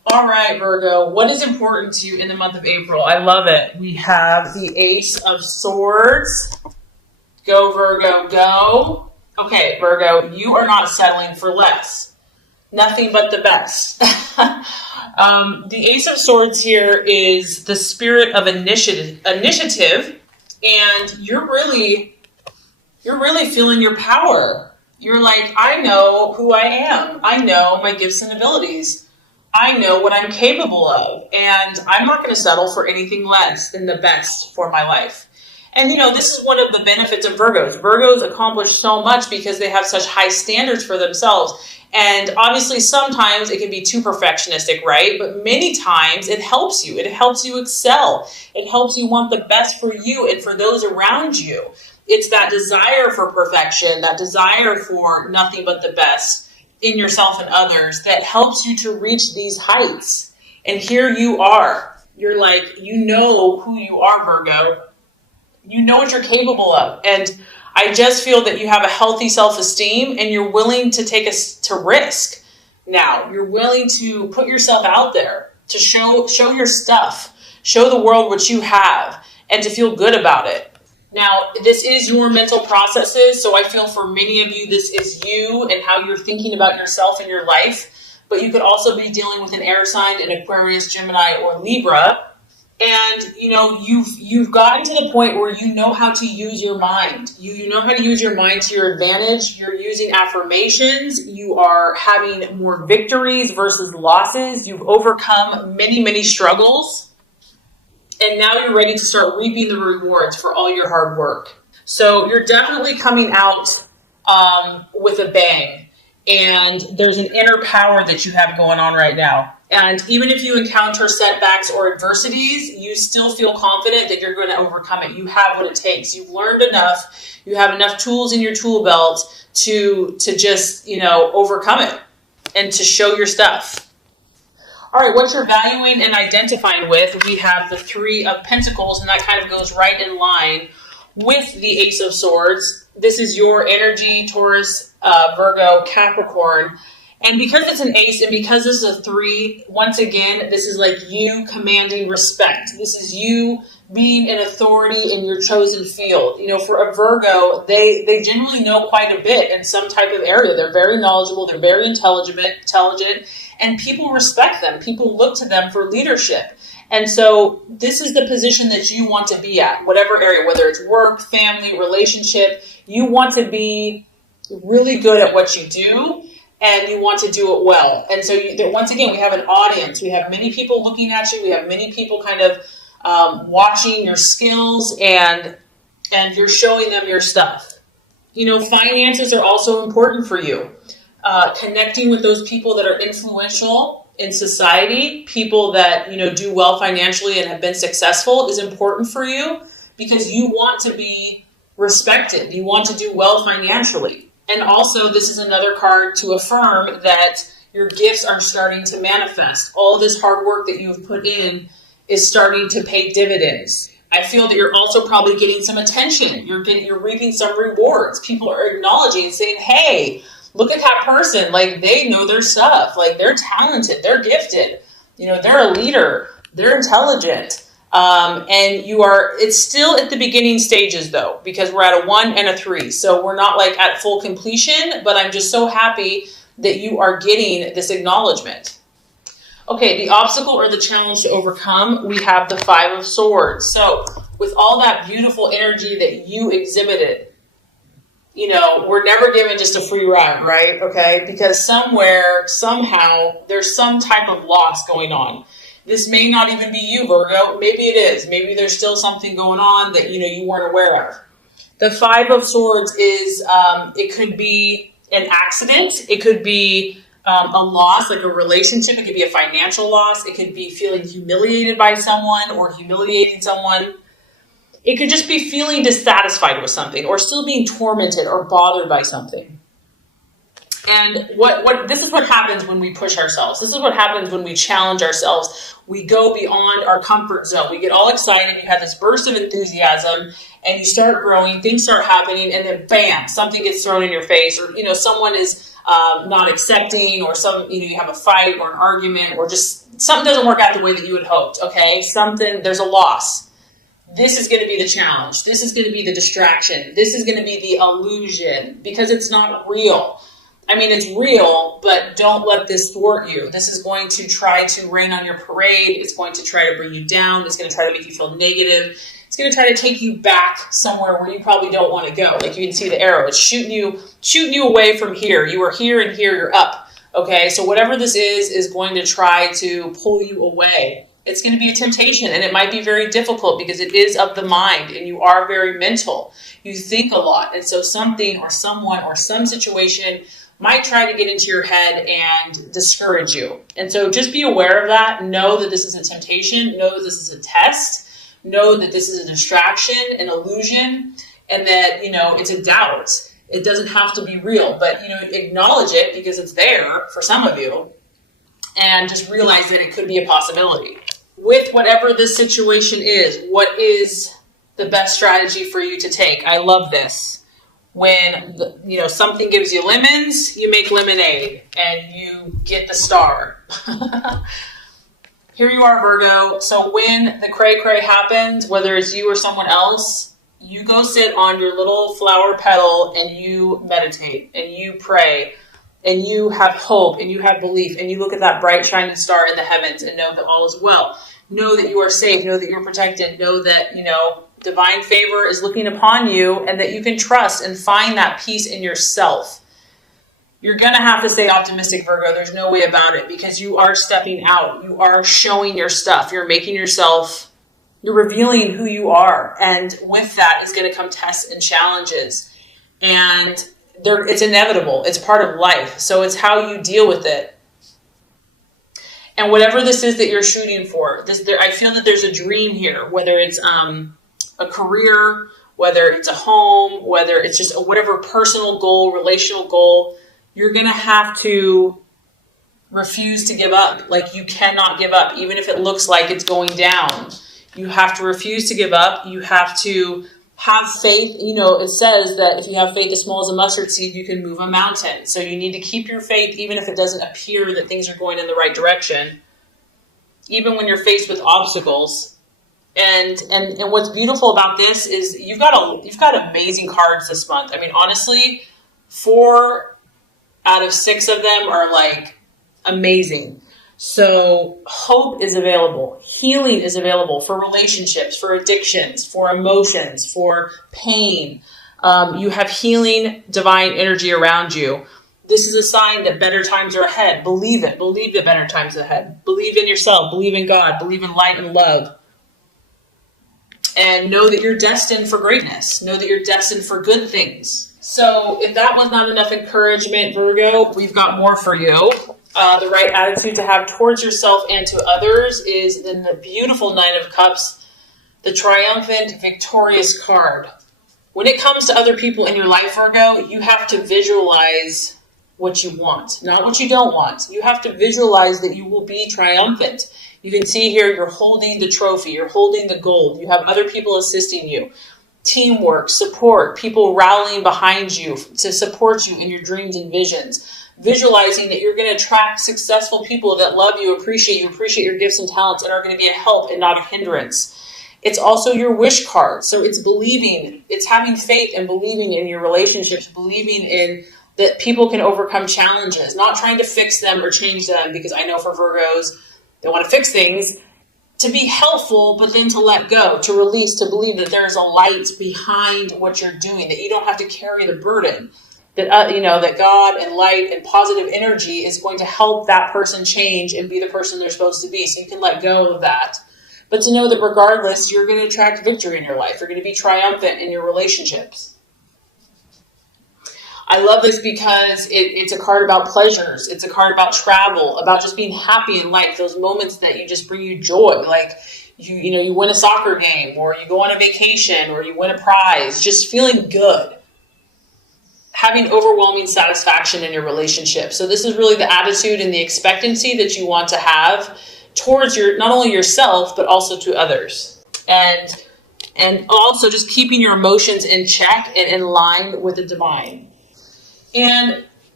All right, Virgo, what is important to you in the month of April? I love it. We have the Ace of Swords. Go, Virgo, go. Okay, Virgo, you are not settling for less. Nothing but the best. The Ace of Swords here is the spirit of initiative, and you're really feeling your power. You're like, I know who I am. I know my gifts and abilities. I know what I'm capable of, and I'm not going to settle for anything less than the best for my life. And, this is one of the benefits of Virgos. Virgos accomplish so much because they have such high standards for themselves. And obviously, sometimes it can be too perfectionistic, right? But many times it helps you. It helps you excel. It helps you want the best for you and for those around you. It's that desire for perfection, that desire for nothing but the best in yourself and others that helps you to reach these heights. And here you are. You're like, you know who you are, Virgo. You know what you're capable of. And I just feel that you have a healthy self-esteem and you're willing to take to risk. Now, you're willing to put yourself out there, to show your stuff, show the world what you have, and to feel good about it. Now, this is your mental processes, so I feel for many of you, this is you and how you're thinking about yourself and your life. But you could also be dealing with an air sign, an Aquarius, Gemini, or Libra. And, you've gotten to the point where you know how to use your mind. You know how to use your mind to your advantage. You're using affirmations. You are having more victories versus losses. You've overcome many, many struggles. And now you're ready to start reaping the rewards for all your hard work. So you're definitely coming out with a bang. And there's an inner power that you have going on right now. And even if you encounter setbacks or adversities, you still feel confident that you're going to overcome it. You have what it takes. You've learned enough. You have enough tools in your tool belt to just, overcome it and to show your stuff. All right, what you're valuing and identifying with, we have the Three of Pentacles, and that kind of goes right in line with the Ace of Swords. This is your energy, Taurus, Virgo, Capricorn. And because it's an ace and because this is a 3, once again, this is like you commanding respect. This is you being an authority in your chosen field. For a Virgo, they generally know quite a bit in some type of area. They're very knowledgeable. They're very intelligent, and people respect them. People look to them for leadership. And so this is the position that you want to be at, whatever area, whether it's work, family, relationship. You want to be really good at what you do. And you want to do it well. And so once again, we have an audience. We have many people looking at you. We have many people kind of watching your skills and you're showing them your stuff. Finances are also important for you. Connecting with those people that are influential in society, people that, do well financially and have been successful is important for you because you want to be respected. You want to do well financially. And also, this is another card to affirm that your gifts are starting to manifest. All this hard work that you've put in is starting to pay dividends. I feel that you're also probably getting some attention. You're reaping some rewards. People are acknowledging and saying, hey, look at that person. Like, they know their stuff. Like, they're talented. They're gifted. They're a leader. They're intelligent. And it's still at the beginning stages though, because we're at a 1 and a 3. So we're not like at full completion, but I'm just so happy that you are getting this acknowledgement. Okay, the obstacle or the challenge to overcome, we have the 5 of Swords. So with all that beautiful energy that you exhibited, we're never given just a free ride, right? Okay, because somewhere, somehow, there's some type of loss going on. This may not even be you, Virgo. Maybe it is. Maybe there's still something going on that, you weren't aware of. The 5 of Swords is, it could be an accident. It could be a loss, like a relationship. It could be a financial loss. It could be feeling humiliated by someone or humiliating someone. It could just be feeling dissatisfied with something or still being tormented or bothered by something. And this is what happens when we push ourselves. This is what happens when we challenge ourselves. We go beyond our comfort zone. We get all excited. You have this burst of enthusiasm and you start growing. Things start happening and then bam, something gets thrown in your face or, someone is not accepting, or you have a fight or an argument, or just something doesn't work out the way that you had hoped. Okay, there's a loss. This is going to be the challenge. This is going to be the distraction. This is going to be the illusion, because it's not real. I mean, it's real, but don't let this thwart you. This is going to try to rain on your parade. It's going to try to bring you down. It's going to try to make you feel negative. It's going to try to take you back somewhere where you probably don't want to go. Like, you can see the arrow. It's shooting you away from here. You are here, and here you're up. Okay, so whatever this is going to try to pull you away. It's going to be a temptation, and it might be very difficult because it is of the mind, and you are very mental. You think a lot, and so something or someone or some situation might try to get into your head and discourage you. And so just be aware of that. Know that this is a temptation. Know that this is a test. Know that this is a distraction, an illusion, and that, it's a doubt. It doesn't have to be real, but, acknowledge it because it's there for some of you, and just realize that it could be a possibility. With whatever this situation is, what is the best strategy for you to take? I love this. When, something gives you lemons, you make lemonade, and you get the star. Here you are, Virgo. So when the cray-cray happens, whether it's you or someone else, you go sit on your little flower petal and you meditate and you pray and you have hope and you have belief and you look at that bright shining star in the heavens and know that all is well. Know that you are safe. Know that you're protected. Know that, divine favor is looking upon you, and that you can trust and find that peace in yourself. You're going to have to stay optimistic, Virgo. There's no way about it, because you are stepping out. You are showing your stuff. You're revealing who you are. And with that is going to come tests and challenges. And it's inevitable. It's part of life. So it's how you deal with it. And whatever this is that you're shooting for, I feel that there's a dream here, whether it's a career, whether it's a home, whether it's just whatever personal goal, relational goal. You're going to have to refuse to give up. Like, you cannot give up, even if it looks like it's going down. You have to refuse to give up. You have to have faith. It says that if you have faith as small as a mustard seed, you can move a mountain. So you need to keep your faith, even if it doesn't appear that things are going in the right direction. Even when you're faced with obstacles. And what's beautiful about this is you've got amazing cards this month. I mean, honestly, 4 out of 6 of them are like amazing. So hope is available. Healing is available for relationships, for addictions, for emotions, for pain. You have healing divine energy around you. This is a sign that better times are ahead. Believe it. Believe that better times are ahead. Believe in yourself. Believe in God. Believe in light and love. And know that you're destined for greatness. Know that you're destined for good things. So if that was not enough encouragement, Virgo, we've got more for you. The right attitude to have towards yourself and to others is the beautiful Nine of Cups, the triumphant, victorious card. When it comes to other people in your life, Virgo, you have to visualize what you want, not what you don't want. You have to visualize that you will be triumphant. You can see here you're holding the trophy, you're holding the gold, you have other people assisting you. Teamwork, support, people rallying behind you to support you in your dreams and visions. Visualizing that you're going to attract successful people that love you, appreciate your gifts and talents, and are going to be a help and not a hindrance. It's also your wish card. So it's believing, it's having faith and believing in your relationships, believing in that people can overcome challenges, not trying to fix them or change them, because I know for Virgos, they want to fix things, to be helpful, but then to let go, to release, to believe that there's a light behind what you're doing, that you don't have to carry the burden, that, that God and light and positive energy is going to help that person change and be the person they're supposed to be. So you can let go of that. But to know that regardless, you're going to attract victory in your life. You're going to be triumphant in your relationships. I love this because it's a card about pleasures. It's a card about travel, about just being happy in life. Those moments that just bring you joy. Like, you win a soccer game, or you go on a vacation, or you win a prize. Just feeling good. Having overwhelming satisfaction in your relationship. So this is really the attitude and the expectancy that you want to have towards not only yourself, but also to others. And also just keeping your emotions in check and in line with the divine. And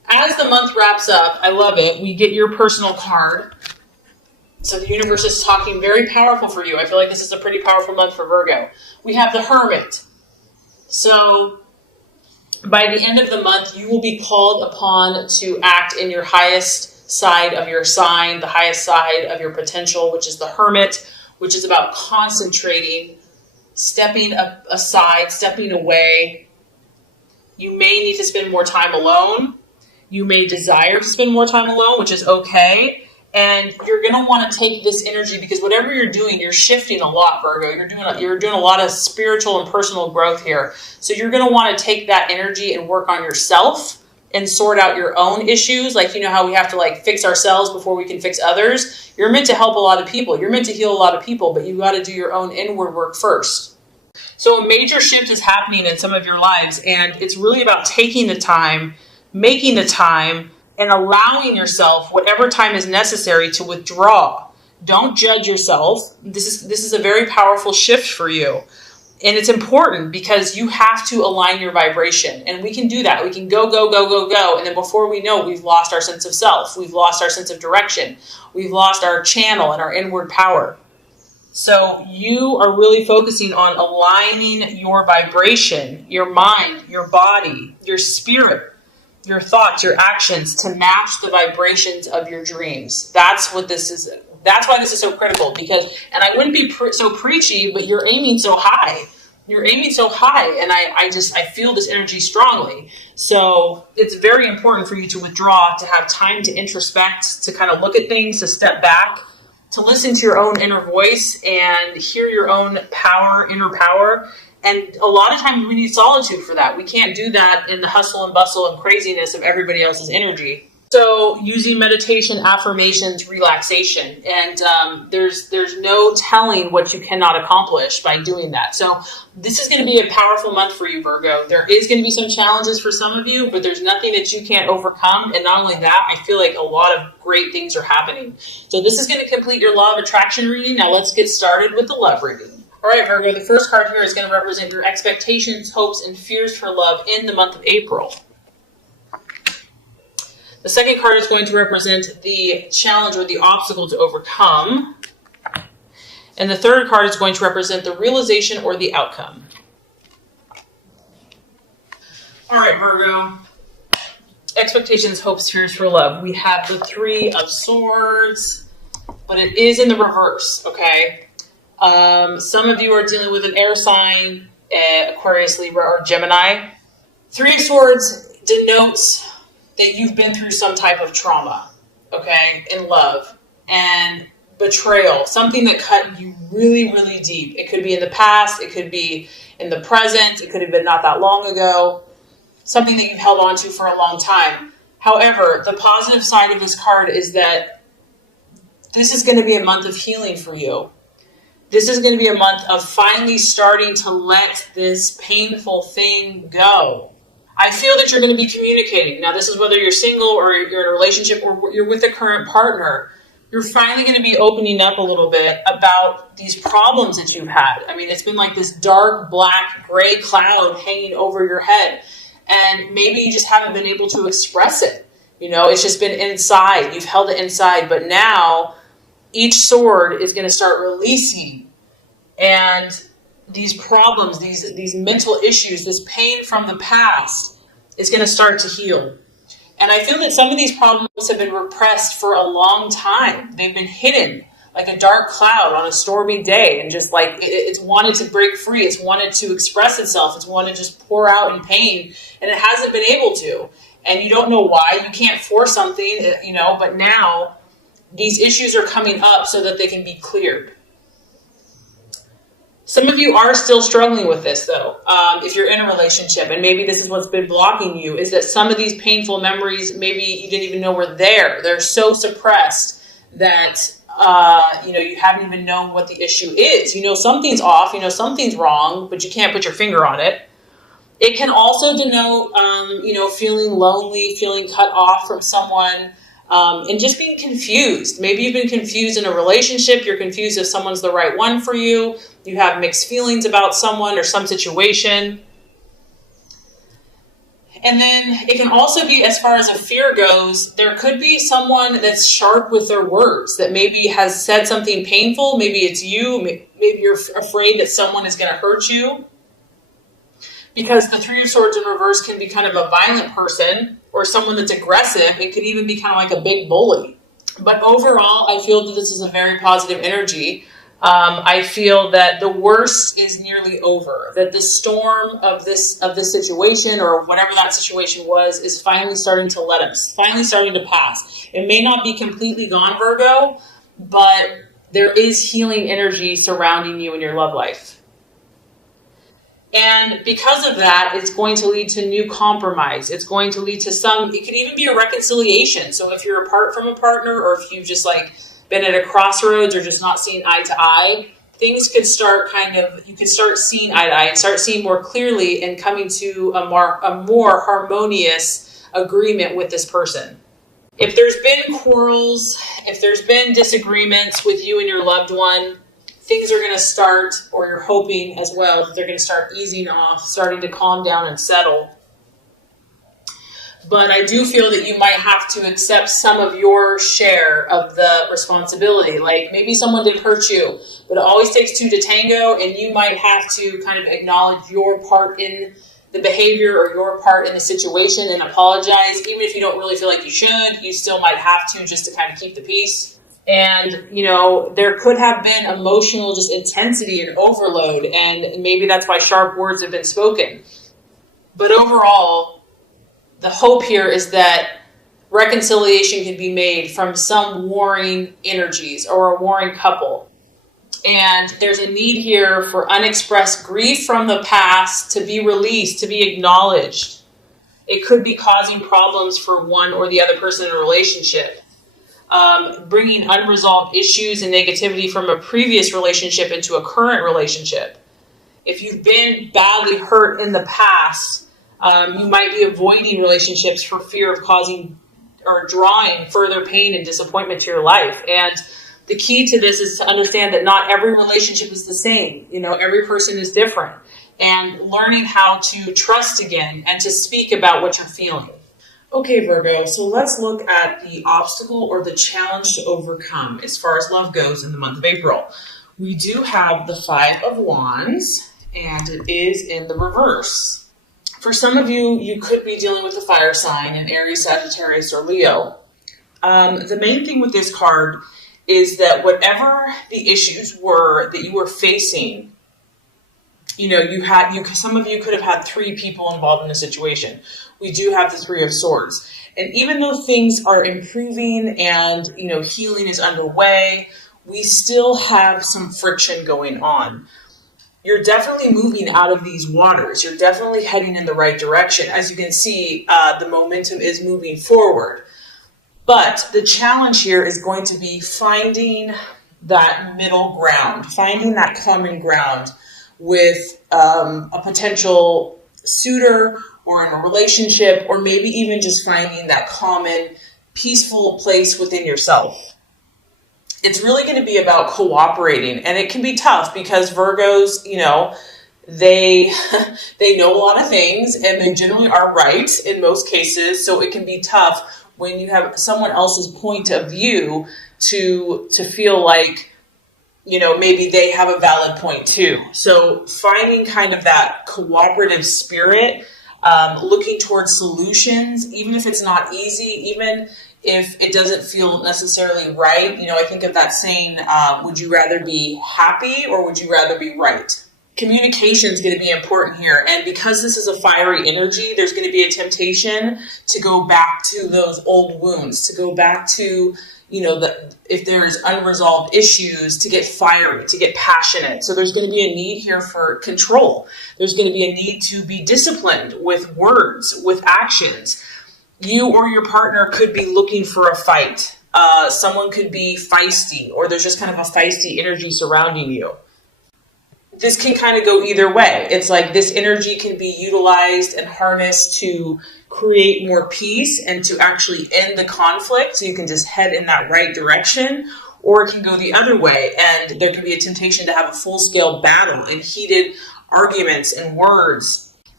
As the month wraps up, I love it, we get your personal card. So the universe is talking very powerful for you. I feel like this is a pretty powerful month for Virgo. We have the Hermit. So by the end of the month, you will be called upon to act in your highest side of your sign, the highest side of your potential, which is the Hermit, which is about concentrating, stepping aside, stepping away. You may need to spend more time alone. You may desire to spend more time alone, which is okay. And you're going to want to take this energy because whatever you're doing, you're shifting a lot, Virgo. You're doing a lot of spiritual and personal growth here. So you're going to want to take that energy and work on yourself and sort out your own issues. Like, you know how we have to like fix ourselves before we can fix others? You're meant to help a lot of people. You're meant to heal a lot of people, but you got to do your own inward work first. So a major shift is happening in some of your lives, and it's really about taking the time, making the time, and allowing yourself whatever time is necessary to withdraw. Don't judge yourself. This is a very powerful shift for you. And it's important because you have to align your vibration. And we can do that. We can go, go, go, go, go. And then before we know, we've lost our sense of self. We've lost our sense of direction. We've lost our channel and our inward power. So you are really focusing on aligning your vibration, your mind, your body, your spirit, your thoughts, your actions to match the vibrations of your dreams. That's what this is. That's why this is so critical because, and I wouldn't be so preachy, but you're aiming so high. You're aiming so high. And I feel this energy strongly. So it's very important for you to withdraw, to have time to introspect, to kind of look at things, to step back, to listen to your own inner voice and hear your own power, inner power. And a lot of times we need solitude for that. We can't do that in the hustle and bustle and craziness of everybody else's energy. So using meditation, affirmations, relaxation, and there's no telling what you cannot accomplish by doing that. So this is going to be a powerful month for you, Virgo. There is going to be some challenges for some of you, but there's nothing that you can't overcome. And not only that, I feel like a lot of great things are happening. So this is going to complete your law of attraction reading. Now let's get started with the love reading. All right, Virgo, the first card here is going to represent your expectations, hopes, and fears for love in the month of April. The second card is going to represent the challenge or the obstacle to overcome. And the third card is going to represent the realization or the outcome. All right, Virgo. Expectations, hopes, fears for love. We have the Three of Swords, but it is in the reverse, okay? Some of you are dealing with an air sign, Aquarius, Libra, or Gemini. Three of Swords denotes that you've been through some type of trauma, okay, in love and betrayal, something that cut you really, really deep. It could be in the past, it could be in the present, it could have been not that long ago, something that you've held on to for a long time. However, the positive side of this card is that this is going to be a month of healing for you. This is going to be a month of finally starting to let this painful thing go. I feel that you're going to be communicating. Now, this is whether you're single or you're in a relationship or you're with a current partner. You're finally going to be opening up a little bit about these problems that you've had. I mean, it's been like this dark, black, gray cloud hanging over your head. And maybe you just haven't been able to express it. You know, it's just been inside. You've held it inside. But now, each sword is going to start releasing. And these problems, these mental issues, this pain from the past is going to start to heal. And I feel that some of these problems have been repressed for a long time. They've been hidden like a dark cloud on a stormy day, and just like it's wanted to break free. It's wanted to express itself. It's wanted to just pour out in pain, and it hasn't been able to. And you don't know why. You can't force something, you know, but now these issues are coming up so that they can be cleared. Some of you are still struggling with this, though, if you're in a relationship, and maybe this is what's been blocking you, is that some of these painful memories, maybe you didn't even know were there. They're so suppressed that, you haven't even known what the issue is. You know something's off, you know something's wrong, but you can't put your finger on it. It can also denote, feeling lonely, feeling cut off from someone, and just being confused. Maybe you've been confused in a relationship. You're confused if someone's the right one for you. You have mixed feelings about someone or some situation. And then it can also be, as far as a fear goes, there could be someone that's sharp with their words, that maybe has said something painful. Maybe it's you. Maybe you're afraid that someone is going to hurt you. Because the Three of Swords in reverse can be kind of a violent person or someone that's aggressive. It could even be kind of like a big bully. But overall, I feel that this is a very positive energy. I feel that the worst is nearly over, that the storm of this situation, or whatever that situation was, is finally starting to finally starting to pass. It may not be completely gone, Virgo, but there is healing energy surrounding you in your love life. And because of that, it's going to lead to new compromise. It's going to lead to it could even be a reconciliation. So if you're apart from a partner, or if you've just been at a crossroads or just not seeing eye to eye, things could start you could start seeing eye to eye and start seeing more clearly and coming to a more harmonious agreement with this person. If there's been quarrels, if there's been disagreements with you and your loved one, things are going to start, or you're hoping as well, that they're going to start easing off, starting to calm down and settle. But I do feel that you might have to accept some of your share of the responsibility. Like maybe someone did hurt you, but it always takes two to tango, and you might have to kind of acknowledge your part in the behavior or your part in the situation and apologize. Even if you don't really feel like you should, you still might have to, just to kind of keep the peace. And, there could have been emotional just intensity and overload, and maybe that's why sharp words have been spoken. But overall, the hope here is that reconciliation can be made from some warring energies or a warring couple. And there's a need here for unexpressed grief from the past to be released, to be acknowledged. It could be causing problems for one or the other person in a relationship. Bringing unresolved issues and negativity from a previous relationship into a current relationship. If you've been badly hurt in the past, you might be avoiding relationships for fear of causing or drawing further pain and disappointment to your life. And the key to this is to understand that not every relationship is the same. Every person is different. And learning how to trust again and to speak about what you're feeling. Okay, Virgo, so let's look at the obstacle or the challenge to overcome as far as love goes in the month of April. We do have the Five of Wands, and it is in the reverse. For some of you, you could be dealing with a fire sign in Aries, Sagittarius, or Leo. The main thing with this card is that whatever the issues were that you were facing, some of you could have had three people involved in a situation. We do have the Three of Swords. And even though things are improving and, healing is underway, we still have some friction going on. You're definitely moving out of these waters. You're definitely heading in the right direction. As you can see, the momentum is moving forward. But the challenge here is going to be finding that middle ground, finding that common ground with a potential suitor or in a relationship, or maybe even just finding that common, peaceful place within yourself. It's really going to be about cooperating, and it can be tough because Virgos, they know a lot of things, and they generally are right in most cases, so it can be tough when you have someone else's point of view to feel like, maybe they have a valid point too. So finding kind of that cooperative spirit, looking towards solutions, even if it's not easy, even if it doesn't feel necessarily right. I think of that saying, would you rather be happy or would you rather be right? Communication is going to be important here. And because this is a fiery energy, there's going to be a temptation to go back to those old wounds, to go back to, if there's unresolved issues, to get fiery, to get passionate. So there's going to be a need here for control. There's going to be a need to be disciplined with words, with actions. You or your partner could be looking for a fight. Someone could be feisty, or there's just kind of a feisty energy surrounding you. This can kind of go either way. It's like this energy can be utilized and harnessed to create more peace and to actually end the conflict, so you can just head in that right direction, or it can go the other way, and there can be a temptation to have a full-scale battle and heated arguments and words.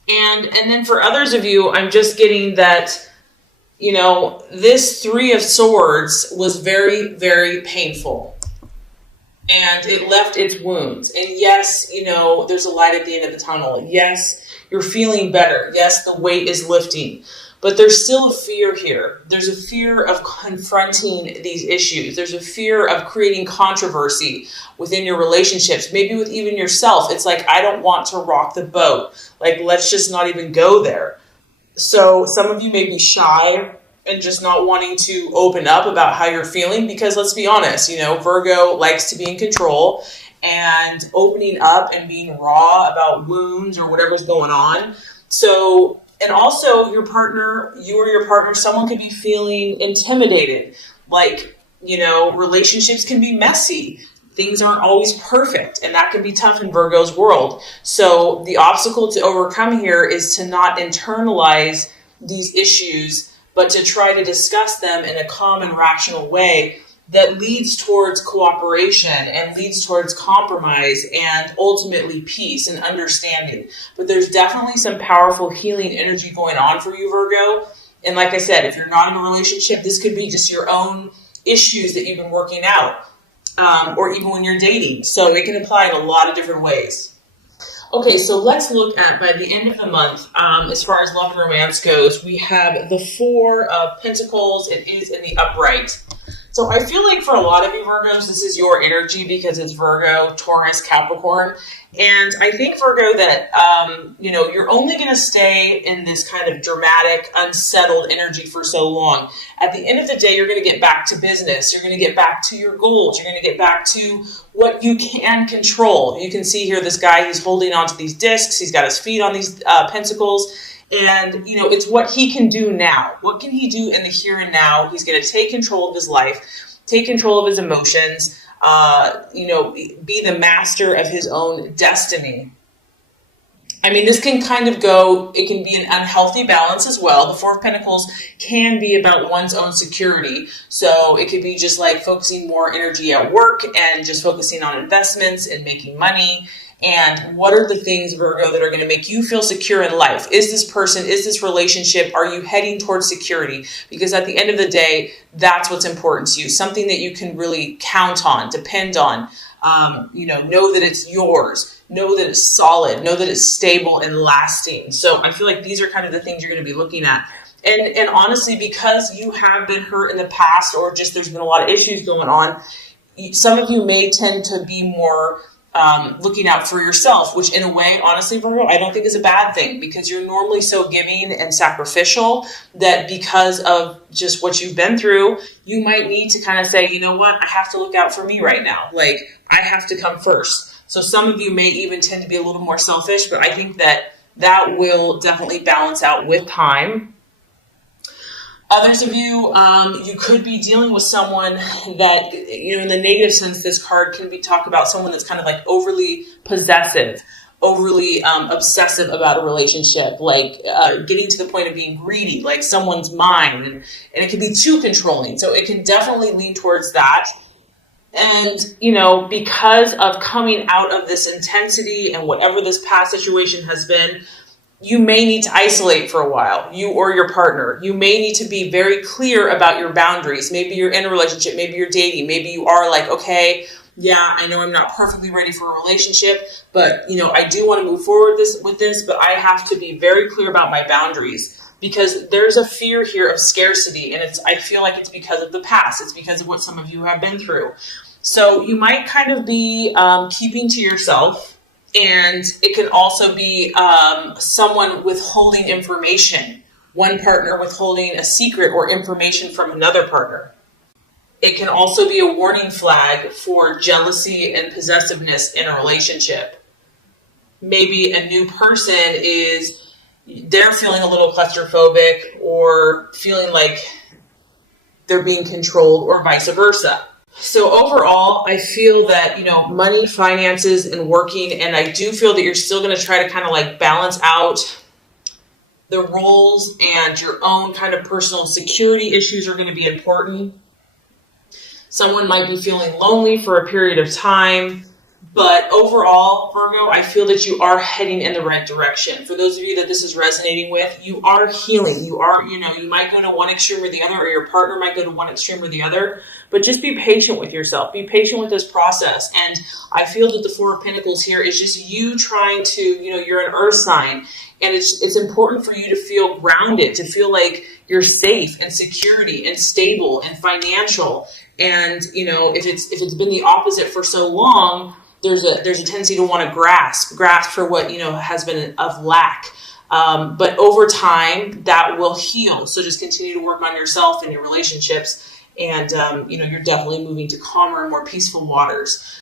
And then for others of you, I'm just getting that, this Three of Swords was very, very painful. And it left its wounds. And yes, there's a light at the end of the tunnel. Yes, you're feeling better. Yes, the weight is lifting. But there's still a fear here. There's a fear of confronting these issues. There's a fear of creating controversy within your relationships, maybe with even yourself. It's like, I don't want to rock the boat. Like, let's just not even go there. So some of you may be shy and just not wanting to open up about how you're feeling because let's be honest, Virgo likes to be in control, and opening up and being raw about wounds or whatever's going on. So, and also your partner, you or your partner, someone could be feeling intimidated. Like, relationships can be messy. Things aren't always perfect, and that can be tough in Virgo's world. So the obstacle to overcome here is to not internalize these issues, but to try to discuss them in a calm and rational way that leads towards cooperation and leads towards compromise and ultimately peace and understanding. But there's definitely some powerful healing energy going on for you, Virgo. And like I said, if you're not in a relationship, this could be just your own issues that you've been working out, or even when you're dating. So it can apply in a lot of different ways. Okay, so let's look at, by the end of the month, as far as love and romance goes, we have the Four of Pentacles. It is in the upright. So I feel like for a lot of you Virgos, this is your energy because it's Virgo, Taurus, Capricorn. And I think, Virgo, that, you're only going to stay in this kind of dramatic, unsettled energy for so long. At the end of the day, you're going to get back to business. You're going to get back to your goals. You're going to get back to what you can control. You can see here this guy, he's holding onto these discs. He's got his feet on these pentacles. And, it's what he can do now. What can he do in the here and now? He's going to take control of his life, take control of his emotions, be the master of his own destiny. I mean, this can kind of go, it can be an unhealthy balance as well. The Four of Pentacles can be about one's own security. So it could be just like focusing more energy at work and just focusing on investments and making money. And what are the things, Virgo, that are going to make you feel secure in life? Is this person, is this relationship, are you heading towards security? Because at the end of the day, that's what's important to you. Something that you can really count on, depend on, know that it's yours, know that it's solid, know that it's stable and lasting. So I feel like these are kind of the things you're going to be looking at. And honestly, because you have been hurt in the past, or just there's been a lot of issues going on, some of you may tend to be more looking out for yourself, which in a way, honestly, Virgo, I don't think is a bad thing, because you're normally so giving and sacrificial that because of just what you've been through, you might need to kind of say, you know what, I have to look out for me right now. Like, I have to come first. So some of you may even tend to be a little more selfish, but I think that will definitely balance out with time. Others of you, you could be dealing with someone that, in the negative sense, this card can be talk about someone that's kind of like overly possessive, overly obsessive about a relationship, like getting to the point of being greedy, like someone's mind, and it can be too controlling. So it can definitely lean towards that. And, because of coming out of this intensity and whatever this past situation has been, you may need to isolate for a while, you or your partner. You may need to be very clear about your boundaries. Maybe you're in a relationship, maybe you're dating, maybe you are like, okay, yeah, I know I'm not perfectly ready for a relationship, but, I do want to move forward with this, but I have to be very clear about my boundaries, because there's a fear here of scarcity, and I feel like it's because of the past. It's because of what some of you have been through. So you might kind of be keeping to yourself. And it can also be someone withholding information, one partner withholding a secret or information from another partner. It can also be a warning flag for jealousy and possessiveness in a relationship. Maybe a new person they're feeling a little claustrophobic or feeling like they're being controlled, or vice versa. So overall, I feel that, money, finances, and working, and I do feel that you're still going to try to kind of like balance out the roles, and your own kind of personal security issues are going to be important. Someone might be feeling lonely for a period of time, But overall, Virgo, I feel that you are heading in the right direction. For those of you that this is resonating with, you are healing. You are, you might go to one extreme or the other, or your partner might go to one extreme or the other, but just be patient with yourself. Be patient with this process. And I feel that the Four of Pentacles here is just you trying to, you're an earth sign, and it's important for you to feel grounded, to feel like you're safe and security and stable and financial. And, if it's been the opposite for so long, there's a tendency to want to grasp for what, has been of lack. But over time that will heal. So just continue to work on yourself and your relationships. And, you're definitely moving to calmer and more peaceful waters.